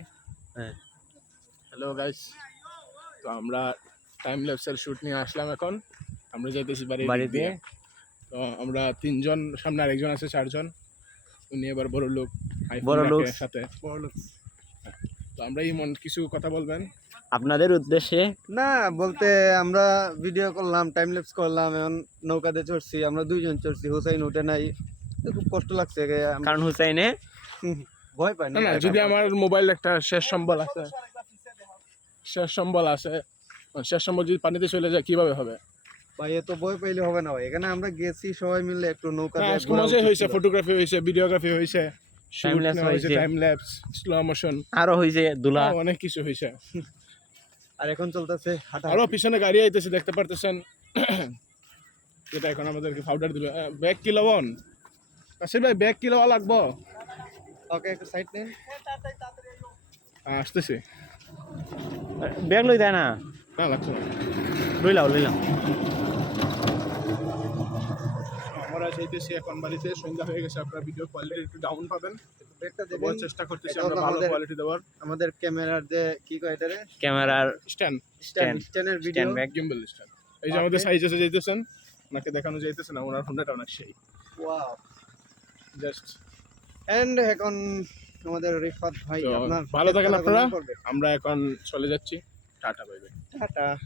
হ্যাঁ hello guys, তো আমরা টাইম ল্যাপসের শুট নিয়ে আসলাম। এখন আমরা যাইতেছি বাড়ির দিক বাড়িতে দিয়ে। তো আমরা তিনজন, সামনে আরেকজন আছে, চারজন। উনি এবার বড় লোক, আইফোন বড় রাখে লোক সাথে। তো আমরা ইমন কিছু কথা বলবেন আপনাদের উদ্দেশ্যে। না বলতে আমরা ভিডিও করলাম, টাইম ল্যাপস করলাম, এখন নৌকাতে চড়ছি, আমরা দুইজন চড়ছি, হুসাইন উঠে নাই, তো খুব কষ্ট লাগছে কারণ হুসাইনে ভয় পাই না না, যদি আমার মোবাইল একটা শেষ সম্বল আছে, শেষ সম্বল যদি পানিতে চলে যায় কিভাবে হবে? ভাই এত ভয় পাইলে হবে না ভাই, এখানে আমরা গেছি সবাই মিলে একটু নৌকাতে আজকে মজাই হয়েছে, ফটোগ্রাফি হয়েছে, ভিডিওগ্রাফি হয়েছে, শুট Time-lapse নেওয়া হয়েছে, হয়েছে। টাইম ল্যাপস, স্লো মোশন, আরো হয়েছে দুলা। অনেক কিছু হয়েছে। আর এখন চলতেছে হাঁটা। আরো পিছনে গাড়ি আইতেছে, দেখতে পারতেছেন। এটা এখন আমাদেরকে পাউডার দিবে। ব্যাগ কি লবণ? আসলে ভাই ব্যাগ কি লওয়া লাগবো? ওকে একটু সাইড নেন। আসতেছে। ব্যাগ লই দেয় না, না লাগছে না। লইলাম। আমরা যাইতেছি এখন বাড়িতে, সন্ধ্যা হয়ে গেছে। আপনারা ভিডিও কোয়ালিটি একটু ডাউন পাবেন, ব্রেকটা তবুও দেবেন। চেষ্টা করতেছি এটা আমরা হলো ভালো আমাদের- কোয়ালিটি দেওয়ার। আমাদের ক্যামেরার যে কি কয় এটারে, ক্যামেরার স্ট্যান্ড, স্ট্যান্ডের video. Stand bag. Gimbal stand. এই যে আমাদের সাইজ আছে, যাইতেছেন ওনাকে দেখানো যাইতেছে না, ওনার ফোনটা অনেক সেই ওয়াও। জাস্ট। এন্ড এখন আমাদের রিফাত ভাই তো আপনার ভালো থাকেন কথা আপনারা। করবে। আমরা এখন চলে যাচ্ছি। Tata, bye bye. টাটা।